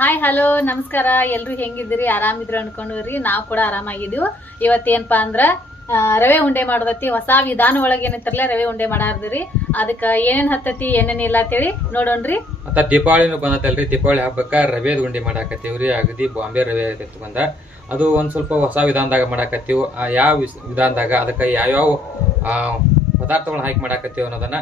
Hi hello ನಮಸ್ಕಾರ. ಎಲ್ರು ಹೆಂಗಿದ್ದೀರಿ? ಆರಾಮಿದ್ರು ಅನ್ಕೊಂಡ್ರಿ ನಾವು ಕೂಡ ಆರಾಮಾಗಿದ್ದೀವಿ. ಇವತ್ತೇನಪ್ಪ ಅಂದ್ರ ರವೆ ಉಂಡೆ ಮಾಡೋದತಿ ಹೊಸ ವಿಧಾನ ಒಳಗೆ ಏನಂತಾರಲ್ಲ ರವೆ ಉಂಡೆ ಮಾಡಾರ್ದಿರಿ. ಅದಕ್ಕ ಏನೇನ್ ಹತ್ತತಿ, ಏನೇನ್ ಇಲ್ಲ ಅಂತೇಳಿ ನೋಡೋಣ್ರಿ. ಮತ್ತ ದೀಪಾವಳಿನೂ ಬಂದತಲ್ರಿ ದೀಪಾವಳಿ ಹಬ್ಬಕ್ಕ ರವೆ ಉಂಡೆ ಮಾಡಾಕತ್ತೀವ್ರಿ. ಅಗದಿ ಬಾಂಬೆ ರವೆ ಬಂದ. ಅದು ಒಂದ್ ಸ್ವಲ್ಪ ಹೊಸ ವಿಧಾನದಾಗ ಮಾಡಾಕತ್ತೀವಿ. ಯಾವ ವಿಧಾನದಾಗ ಅದಕ್ಕೆ ಯಾವ್ಯಾವ ಪದಾರ್ಥಗಳನ್ನ ಹಾಕಿ ಮಾಡಾಕತ್ತೀವಿ ಅನ್ನೋದನ್ನ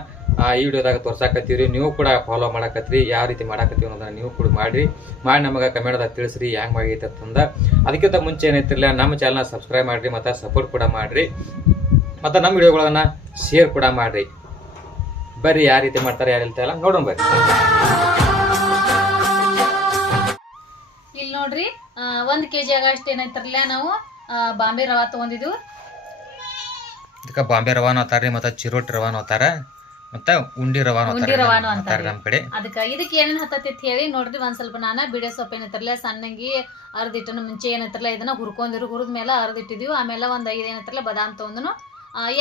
ಈ ವಿಡಿಯೋದಾಗ ತೋರ್ಸಾಕತ್ತೀವ್ರಿ. ನೀವು ಕೂಡ ಫಾಲೋ ಮಾಡಾಕತ್ರಿ ಯಾವ ರೀತಿ ಮಾಡಾಕತ್ತೀವಿ ಅನ್ನೋದನ್ನ ನೀವು ಕೂಡ ಮಾಡ್ರಿ. ಮಾಡಿ ನಮಗೆ ಕಮೆಂಟ್ದಾಗ ತಿಳಿಸ್ರಿ. ಹ್ಯಾಂಗ್ ಮಾಡೈತೆ ಅಂತಂದ. ಅದಕ್ಕಿಂತ ಮುಂಚೆ ಏನೈತಿರಲಿಲ್ಲ ನಮ್ಮ ಚಾನಲ್ನ ಸಬ್ಸ್ಕ್ರೈಬ್ ಮಾಡ್ರಿ ಮತ್ತು ಸಪೋರ್ಟ್ ಕೂಡ ಮಾಡ್ರಿ. ಮತ್ತು ನಮ್ಮ ವಿಡಿಯೋಗಳನ್ನ ಶೇರ್ ಕೂಡ ಮಾಡ್ರಿ. ಬರ್ರಿ ಯಾವ ರೀತಿ ಮಾಡ್ತಾರೆ ಯಾರು ಇಲ್ಲ ನೋಡೋಣ ಬರ್ರಿ. ಇಲ್ಲಿ ನೋಡ್ರಿ ಆ, ಕೆ ಕೆಜಿ ಆಗಷ್ಟು ಏನೈತ್ರಲ್ಲ ನಾವು ಬಾಂಬೆ ರವಾ ತಗೊಂಡಿದು ಇದಕ್ಕೆ ಬಾಂಬೆ ರವಾನ ಹೋಗ್ತಾರೆ ಮತ್ತು ಚಿರೋಟಿ ರವಾನ ಅಂತಾರ ಮತ್ತೆ ಉಂಡಿ ರವಾನು ಉಂಡಿ ರವಾನು ಅಂತಾರೆ. ನಮ್ಮ ಕಡೆ. ಅದಕ್ಕೆ ಇದಕ್ಕೆ ಏನೇನ್ ಹತ್ತತಿ ಅಂತ ಹೇಳಿ ನೋಡ್ರಿ ಒಂದ್ ಸ್ವಲ್ಪ ನಾನು. ಬಿಡೆ ಸೊಪ್ಪು ಏನೈತ್ರಲ್ಲ ಸಣ್ಣಂಗಿ ಅರ್ದಿಟ್ಟನ ಮುಂಚೆ ಏನೈತ್ರಲ್ಲ ಇದನ್ನ ಹುರ್ಕೊಂಡಿರು ಹುರಿದ ಮೇಲೆ ಅರ್ದಿಟ್ಟಿದೀವಿ ಆಮೇಲೆ ಒಂದ್ ಐದು ಏನೈತ್ರಲ್ಲ ಬದಾಮ್ ತೊಗೊಂಡು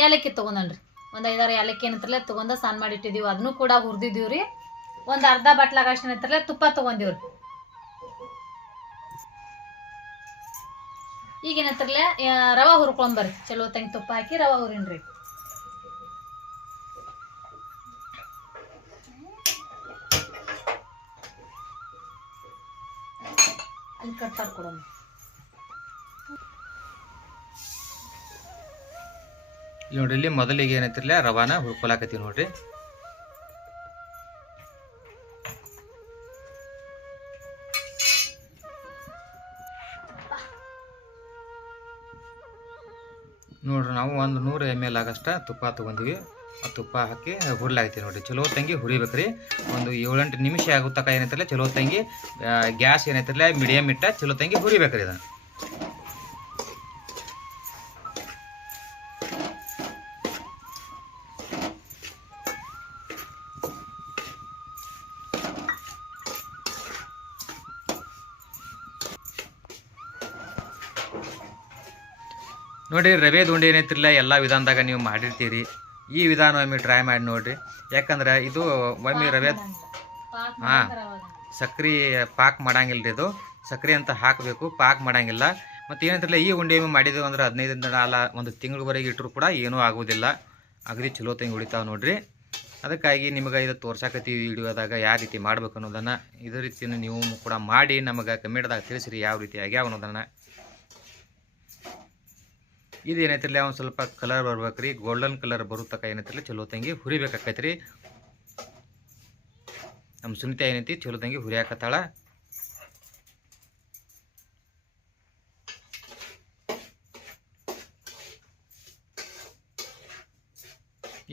ಏಲಕ್ಕಿ ತಗೊಂಡನ್ರಿ ಒಂದ್ ಐದಾರು ಏಲಕ್ಕಿ ಏನೈತ್ರಲ್ಲ ತಗೊಂಡ ಸಣ್ಣ ಮಾಡಿಟ್ಟಿದೀವಿ ಅದನ್ನು ಕೂಡ ಹುರಿದಿದೀವ್ರಿ ಒಂದ್ ಅರ್ಧ ಬಟ್ಲಾಗ ಅಷ್ಟು ತುಪ್ಪ ತಗೊಂಡಿವ್ರಿ ಈಗ ಏನೈತ್ರಲ್ಲ ರವಾ ಹುರ್ಕೊಂಬರ್ರಿ ಚಲೋ ತಂಗಿ ತುಪ್ಪ ಹಾಕಿ ರವಾ ಹುರಿನ್ರಿ ಅಲ್ಲಿ ಕಟ್ಟಾರ್ ಕೊಡೋಣ. ಇಲ್ಲಿ ನೋಡ್ರಿ, ಇಲ್ಲಿ ಮೊದಲಿಗೆ ಏನೈತಿರ್ಲ ರವಾನ ಹುರ್ಕೊಲಾಕತ್ತೀವಿ ನೋಡ್ರಿ. ನೋಡ್ರಿ, ನಾವು ಒಂದು ನೂರು ಎಂ ಎಲ್ ಆಗಷ್ಟ ತುಪ್ಪ ತೊಗೊಂಡಿವಿ. ತುಪ್ಪ ಹಾಕಿ ಹುರ್ಲಾಗ್ತೀವಿ ನೋಡಿರಿ. ಚಲೋ ತಂಗಿ ಹುರಿಬೇಕ್ರಿ. ಒಂದು ಏಳೆಂಟು ನಿಮಿಷ ಆಗುತ್ತಕ ತನಕ ಏನೈತಿರಲ್ಲ ಚಲೋ ತಂಗಿ ಗ್ಯಾಸ್ ಏನೈತಿರಲ್ಲ ಮೀಡಿಯಮ್ ಇಟ್ಟ ಚಲೋ ತಂಗಿ ಹುರಿಬೇಕ್ರಿ ಇದನ್ನು. ನೋಡಿ ರವೆ ದುಂಡೆ ಏನೈತಿರಲ್ಲ, ಎಲ್ಲ ವಿಧಾನದಾಗ ನೀವು ಮಾಡಿರ್ತೀರಿ. ಈ ವಿಧಾನ ಒಮ್ಮೆ ಟ್ರೈ ಮಾಡಿ ನೋಡ್ರಿ. ಯಾಕಂದ್ರೆ ಇದು ಒಮ್ಮೆ ರವೆ ಹಾ. ಸಕ್ರಿ ಪಾಕ್ ಮಾಡಂಗಿಲ್ಲ ರೀ ಇದು. ಸಕ್ರೆ ಅಂತ ಹಾಕಬೇಕು ಪಾಕ್ ಮಾಡಂಗಿಲ್ಲ. ಮತ್ತು ಏನಂತಿಲ್ಲ ಈ ಉಂಡೆ ಒಮ್ಮೆ ಮಾಡಿದ್ವಿ ಅಂದ್ರೆ ಹದಿನೈದು ದಿನ ಅಲ್ಲ ಒಂದು ತಿಂಗಳವರೆಗೆ ಇಟ್ಟರು ಕೂಡ ಏನೂ ಆಗೋದಿಲ್ಲ. ಅಗದಿ ಚಲೋ ತಂಗಿ ಉಳಿತಾವ ನೋಡ್ರಿ. ಅದಕ್ಕಾಗಿ ನಿಮಗೆ ಇದು ತೋರ್ಸಾಕತ್ತೀವಿ ವಿಡಿಯೋದಾಗ ಯಾವ ರೀತಿ ಮಾಡ್ಬೇಕು ಅನ್ನೋದನ್ನು. ಇದೇ ರೀತಿಯನ್ನು ನೀವು ಕೂಡ ಮಾಡಿ ನಮಗೆ ಕಮೆಂಟ್ದಾಗ ತಿಳಿಸಿರಿ ಯಾವ ರೀತಿ ಆಗ್ಯಾವ ಅನ್ನೋದನ್ನು. ಇದು ಏನೈತಿರಲ್ಲ ಒಂದು ಸ್ವಲ್ಪ ಕಲರ್ ಬರ್ಬೇಕ್ರಿ ಗೋಲ್ಡನ್ ಕಲರ್ ಬರುತ್ತಕ ಏನೈತಿರಲಿ ಚಲೋ ತಂಗಿ ಹುರಿಬೇಕಾಕೈತ್ರಿ. ನಮ್ಮ ಸುನಿತಾ ಏನೈತಿ ಚಲೋ ತಂಗಿ ಹುರಿಯಾಕತ್ತಾಳ.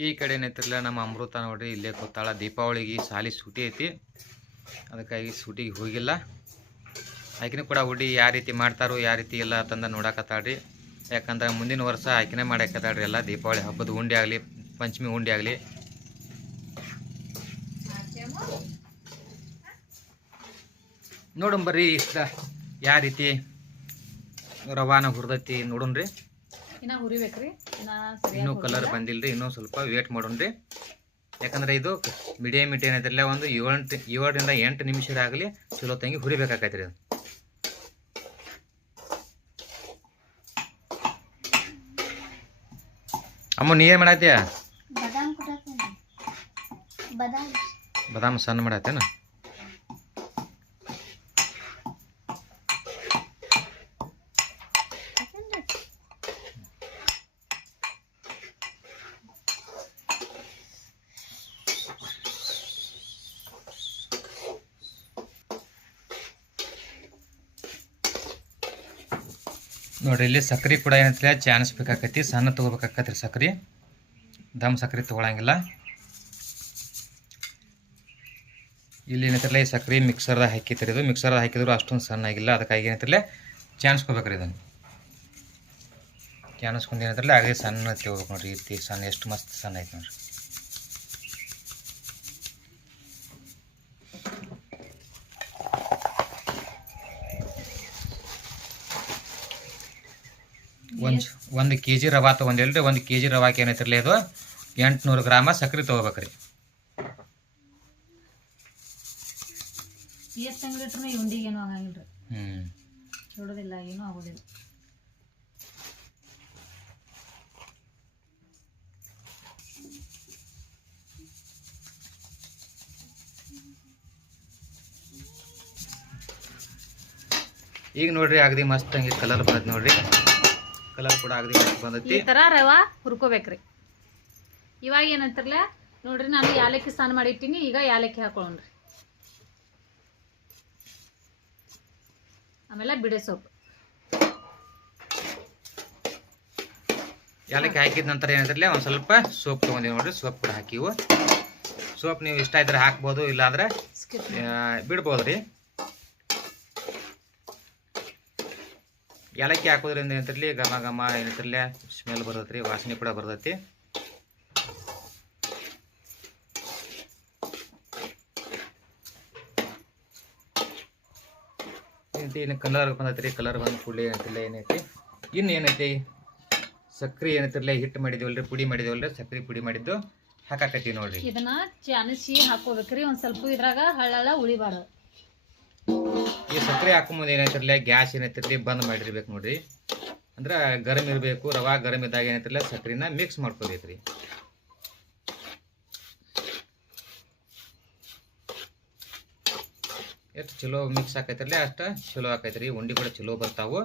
ಈ ಕಡೆ ಏನೈತಿರಲ್ಲ, ನಮ್ಮ ಅಮೃತ ನೋಡ್ರಿ ಇಲ್ಲೇ ಕೂತಾಳ. ದೀಪಾವಳಿಗೆ ಸಾಲಿ ಸೂಟಿ ಐತಿ. ಅದಕ್ಕಾಗಿ ಸೂಟಿಗೆ ಹೋಗಿಲ್ಲ. ಆಕಿನೂ ಕೂಡ ಹುಡಿ ಯಾವ ರೀತಿ ಮಾಡ್ತಾರೋ, ಯಾವ ರೀತಿ ಇಲ್ಲ ಅಂತಂದ ನೋಡಾಕತ್ತಾಳ್ರಿ. ಯಾಕಂದ್ರೆ ಮುಂದಿನ ವರ್ಷ ಆಕಿನೇ ಮಾಡಾಕತ್ತಾಳ್ರಿ ಎಲ್ಲ ದೀಪಾವಳಿ ಹಬ್ಬದ ಉಂಡೆ ಆಗಲಿ ಪಂಚಮಿ ಉಂಡೆ ಆಗಲಿ. ನೋಡೋಣ ಬರ್ರಿ ಇಷ್ಟ. ಯಾವ ರೀತಿ ರವಾನ ಹುರಿದೈತಿ ನೋಡೋಣ್ರಿ. ಇನ್ನ ಕಲರ್ ಬಂದಿಲ್ರಿ ಇನ್ನೂ ಸ್ವಲ್ಪ ವೇಟ್ ಮಾಡೋಣ್ರಿ. ಯಾಕಂದ್ರೆ ಇದು ಮೀಡಿಯಮ್ ಇಟ್ಟು ಏನೈತಿರಲ್ಲ ಒಂದು ಏಳು ಏಳರಿಂದ ಎಂಟು ನಿಮಿಷದಾಗಲಿ ಚಲೋ ತಂಗಿ ಹುರಿಬೇಕಾಕೈತ್ರಿ ಅದು. ಅಮ್ಮ ನೀ ಏನು ಮಾಡತ್ತೀಯ ಬದಾಮ್ ಸಣ್ಣ ಮಾಡತ್ತೇನ ನೋಡ್ರಿ, ಇಲ್ಲಿ ಸಕ್ರೆ ಕೂಡ ಏನೈತಿಲ್ಲ ಚಾನ್ಸ್ ಬೇಕಾಕೈತಿ, ಸಣ್ಣ ತೊಗೋಬೇಕಾಕತ್ರಿ ಸಕ್ರೆ. ದಮ್ ಸಕ್ರೆ ತೊಗೊಳಂಗಿಲ್ಲ. ಇಲ್ಲಿ ಏನಂತಿರಲ್ಲ ಈ ಸಕ್ರೆ ಮಿಕ್ಸರ್ದಾಗ ಹಾಕಿತ್ರಿ ಇದು. ಮಿಕ್ಸರ್ದಾಗ ಹಾಕಿದ್ರು ಅಷ್ಟೊಂದು ಸಣ್ಣ ಆಗಿಲ್ಲ. ಅದಕ್ಕಾಗಿ ಚಾನ್ಸ್ ಚಾನ್ಸ್ಕೋಬೇಕ್ರಿ ಇದನ್ನು. ಚಾನ್ಸ್ಕೊಂಡು ಏನಂತಿರಲ್ಲ ಅದೇ ಸಣ್ಣ ತೆಗೋಬೇಕು ನೋಡಿರಿ, ಈ ಸಣ್ಣ ಎಷ್ಟು ಮಸ್ತ್ ಸಣ್ಣ ಐತೆ ನೋಡ್ರಿ. ಒಂದು ಒಂದು ಕೆ ಜಿ ರವಾ ತೊಗೊಂಡಿಲ್ರಿ ಒಂದು ಕೆ ಜಿ ರವಾಕ್ಕೆ ಏನೈತಿರಲಿ ಅದು ಎಂಟುನೂರು ಗ್ರಾಮ ಸಕ್ಕರೆ ತೊಗೋಬೇಕ್ರಿ. ಎಷ್ಟು ಏನೂ ಆಗಂಗಿಲ್ಲ ರೀ ಹ್ಞೂ ಏನೂ ಆಗೋದಿಲ್ಲ. ಈಗ ನೋಡ್ರಿ ಆಗದಿ ಮಸ್ತ್ ಹಂಗೆ ಕಲರ್ ಬಂದೈತಿ ನೋಡ್ರಿ. ಕಲರ್ ಕೂಡ ಆಗದಿ ಬಂದೈತಿ. ಈ ತರ ರವಾ ಹುರ್ಕೋಬೇಕ್ರಿ. ಇವಾಗ ಏನಂತಾರಲ್ಲ ನೋಡ್ರಿ ನಾನು ಯಾಲಕ್ಕಿ ಸ್ನಾನ ಮಾಡಿಟ್ಟಿನಿ ಈಗ ಯಾಲಕ್ಕಿ ಹಾಕೊಳ್ಳೋಣ್ರಿ ಆಮೇಲೆ ಬಿಡೆ ಸೊಪ್ಪು. ಯಾಲಕ್ಕಿ ಹಾಕಿದ ನಂತರ ಏನಂತಿರ್ಲಿ ಒಂದು ಸ್ವಲ್ಪ ಸೋಪ್ ತೊಗೊಂಡಿವಿ ನೋಡ್ರಿ ಸೋಪ್ ಕೂಡ ಹಾಕಿವು ಸೋಪ್ ನೀವು ಇಷ್ಟ ಇದ್ರೆ ಹಾಕ್ಬೋದು ಇಲ್ಲಾಂದ್ರೆ ಬಿಡ್ಬೋದ್ರಿ ಆ, ಬಿಡ್ಬೋದು ರೀ ಏಲಕ್ಕಿ ಹಾಕೋದ್ರಿಂದ ಏನಂತಿರಲಿ ಘಮ ಘಮ ಏನಂತಿರಲಿ ಸ್ಮೆಲ್ ಬರ್ತೈತ್ರಿ ರೀ ವಾಸನೆ ಕೂಡ ಬರ್ತೈತಿ. ಇನ್ನು ಕಲರ್ ಬಂದೈತಿ ರೀ ಕಲರ್ ಬಂದ ಕೂಡಲೇ ಏನಂತಿಲ್ಲ ಏನೈತಿ ಇನ್ನು ಏನೈತಿ ಸಕ್ರೆ ಏನಂತಿರಲಿ ಹಿಟ್ಟು ಮಾಡಿದೇವಲ್ರಿ, ಪುಡಿ ಮಾಡಿದೇವಲ್ರಿ, ಸಕ್ರೆ ಪುಡಿ ಮಾಡಿದ್ದು ಹಾಕಾಕತ್ತೀವಿ ನೋಡ್ರಿ. ಇದನ್ನ ಚಾನಿಸಿ ಹಾಕೋಬೇಕ್ರಿ, ಒಂದು ಸ್ವಲ್ಪ ಇದ್ರಾಗ ಹಳ್ಳ ಉಳಿಬಾರ್ದು. ಈ ಸಕ್ಕರೆ ಮುಂದೆ ಏನೈತಿರ್ಲಿ ಗ್ಯಾಸ್ ಏನಾಯ್ತಿರಲಿ ಬಂದ್ ಮಾಡಿರ್ಬೇಕು ನೋಡ್ರಿ. ಅಂದ್ರೆ ಗರಮ್ ಇರಬೇಕು, ರವಾ ಗರಮ್ ಇದ್ದಾಗ ಏನೈತಿರ್ಲಿ ಸಕ್ಕರೆನ ಮಿಕ್ಸ್ ಮಾಡ್ಕೋಬೇಕ್ರಿ. ಎಷ್ಟು ಚಲೋ ಮಿಕ್ಸ್ ಆಕೈತಿರ್ಲಿ, ಅಷ್ಟು ಚಲೋ ಆಕೈತ್ರಿ, ಉಂಡಿ ಕೂಡ ಚಲೋ ಬರ್ತಾವು.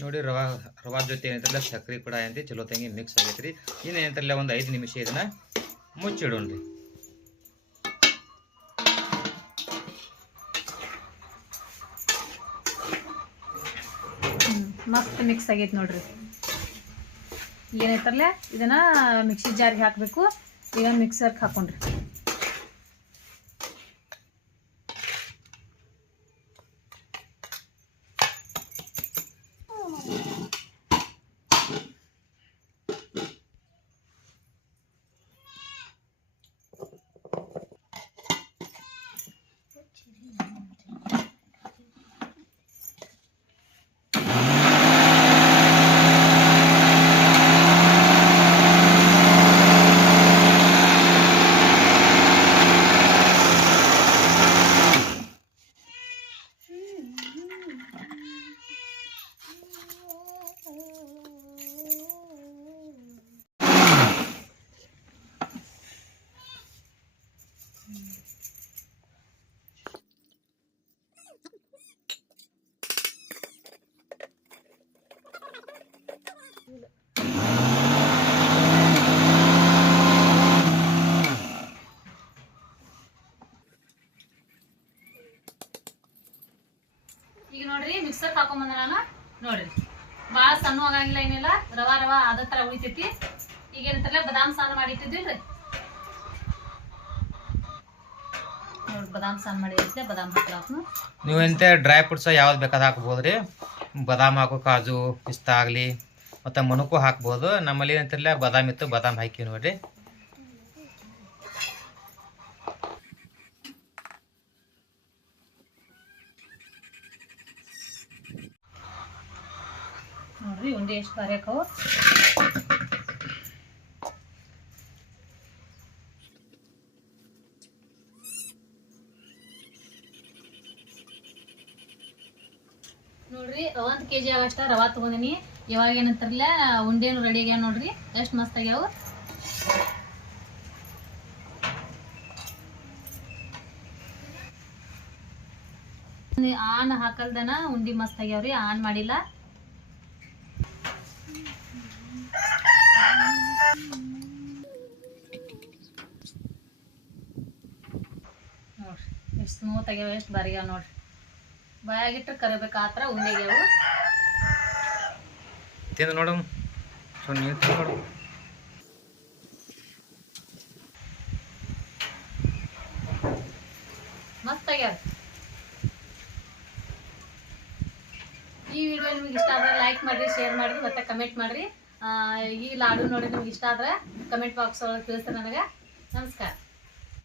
ನೋಡಿ, ರವಾ ರವಾ ಜೊತೆ ಏನಂತಾರಲ್ಲ ಸಕ್ಕರೆ ಕೂಡ ಏನೈತಿ ಚಲೋ ತಂಗಿ ಮಿಕ್ಸ್ ಆಗೈತೆ ರೀ. ಏನಂತಾರಲ್ಲ ಒಂದು ಐದು ನಿಮಿಷ ಇದನ್ನ ಮುಚ್ಚಿಡೋಣ ರೀ. ಮಸ್ತ್ ಮಿಕ್ಸ್ ಆಗೈತೆ ನೋಡ್ರಿ. ಏನೈತರ್ಲೆ ಇದನ್ನ ಮಿಕ್ಸಿ ಜಾರಿಗೆ ಹಾಕಬೇಕು. ಈಗ ಮಿಕ್ಸರ್ಗೆ ಹಾಕೊಂಡ್ರಿ ಈಗ ನೋಡ್ರಿ ಮಿಕ್ಸರ್ ಹಾಕೊಂಬಂದ ನಾನು ನೋಡ್ರಿ ಭಾಳ ಸಣ್ಣ ಆಗಂಗಿಲ್ಲ ಏನಿಲ್ಲ ರವಾ ರವಾ ಅದ ತರ ಉಳಿತೈತಿ. ಈಗ ಏನಂತಾರಲ್ಲ ಬದಾಮ್ ಸ್ನಾನ ಮಾಡಿಟ್ಟಿದ್ವಿ ಬದಾಮ್ ಬದಾಮ್ ಹಾಕ್ಲಾಕ್ನು ನೀವು ಎಂತ ಡ್ರೈ ಫ್ರೂಟ್ಸ್ ಯಾವ್ದು ಬೇಕಾದ ಹಾಕ್ಬೋದು ರೀ ಬಾದಾಮ್ ಹಾಕು ಕಾಜು ಪಿಸ್ತಾ ಆಗಲಿ ಮತ್ತು ಮನುಕು ಹಾಕ್ಬೋದು. ನಮ್ಮಲ್ಲಿ ಏನಂತಿರಲ್ಲ ಬಾದಾಮ್ ಇತ್ತು ಬಾದಾಮ್ ಹಾಕಿ ನೋಡ್ರಿ. ನೋಡ್ರಿ ಉಂಡೆ ಎಷ್ಟು ಬಾರಿ ಹಾಕವು. ನೋಡ್ರಿ ಒಂದ್ ಕೆಜಿ ಆಗಷ್ಟ ರವಾ ತೊಗೊಂಡಿನಿ. ಇವಾಗ ಏನಂತಾರಲ್ಲ ಉಂಡೆನು ರೆಡಿ ಆಗ್ಯಾವ ನೋಡ್ರಿ. ಎಷ್ಟು ಮಸ್ತ್ ಆಗ್ಯಾವ. ಆನ್ ಹಾಕಲ್ದನ ಉಂಡಿ ಮಸ್ತ್ ಆಗ್ಯಾವ್ರಿ, ಆನ್ ಮಾಡಿಲ್ಲ. ನೋಡ್ರಿ, ಎಷ್ಟು ಸ್ಮೂತ್ ಆಗ್ಯಾವ, ಎಷ್ಟು ಬಾರಿ ನೋಡ್ರಿ. ಬಾಯಾಗಿಟ್ರೆ ಕರಿಬೇಕು ಆ ಥರ ಉಂಡೆಗ್ಯಾವು ತಿಂದು ನೋಡು. ಸೊ ನೀವು ತಿಂದು ನೋಡು. ಮಸ್ತ್ ಆಗ್ಯಾವ ಈ ವಿಡಿಯೋ ನಿಮ್ಗೆ ಇಷ್ಟ ಆದ್ರೆ ಲೈಕ್ ಮಾಡಿರಿ ಶೇರ್ ಮಾಡಿರಿ ಮತ್ತೆ ಕಮೆಂಟ್ ಮಾಡಿರಿ. ಈ ಲಾಡು ನೋಡಿ ನಿಮ್ಗೆ ಇಷ್ಟ ಆದ್ರೆ ಕಮೆಂಟ್ ಬಾಕ್ಸ್ ಒಳಗೆ ತಿಳಿಸ್ತೇನೆ ನನಗೆ. ನಮಸ್ಕಾರ.